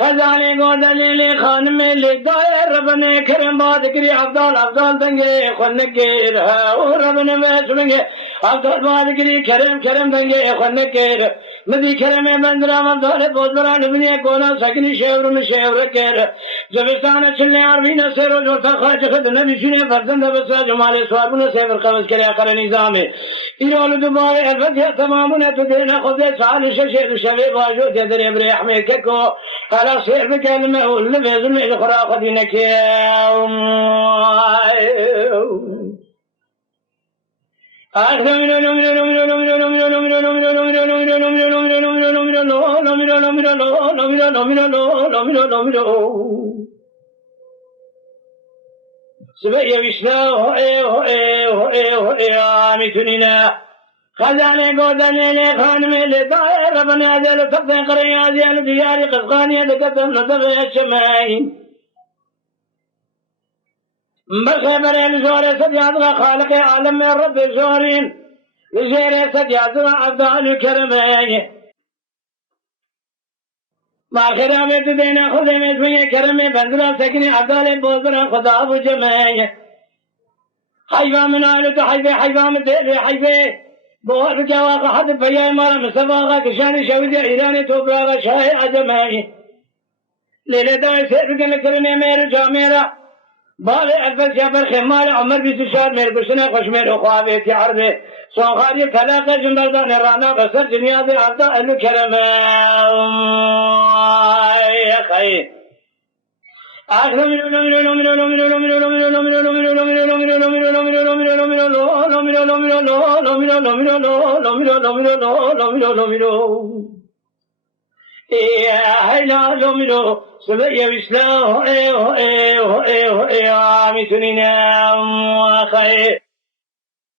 خزانه گودلی خانم لگای ربنا کرم باد کری افضل دنگه خونکر او ربنا وسمنگه افضل باد کری کرم دنگه خونکر مدی کرم بندرام افضل بودران بنی کونا سکنی شهر کر زبستان چله عربینا سر و جوتا خاج خد نبی شونه فرزند بسا جمال سواربون سفر قبض کری آخر نظامه ایران دوباره الفتح تمامونه تو دینا خود سال ششه شوی باجو تدر ابراهیم کو على سير بكلمة واللي بيزم الأخرى قدينك سبيا بشنا ميتونينا خزانه گودنه خانم لدای ربنا دل تقد قريا ديال دياري قزقانيه دقدم نطب الشماين بخبر الزور سجاد خالق عالم من رب الزورين لزير سجاد افضل الكرمين ما خرابت دينا خدمت من كرم بندرا سكني افضل بوزرا خدا ابو جماين حيوان من آلت حيوان دل حيوان بوار جواق حد بيا مارا مسباقا كشان شويد إيران توبراغا شاي أجمعي ليلة داي سيرقن كرني مير جاميرا بالي ألفت شابر خمال عمر بيسو شار مير بشنا خشمير أخوابي في عربي صنخاري كلاقة جندردان رانا بسر دنيا دي عبدا ألو كرم يا خير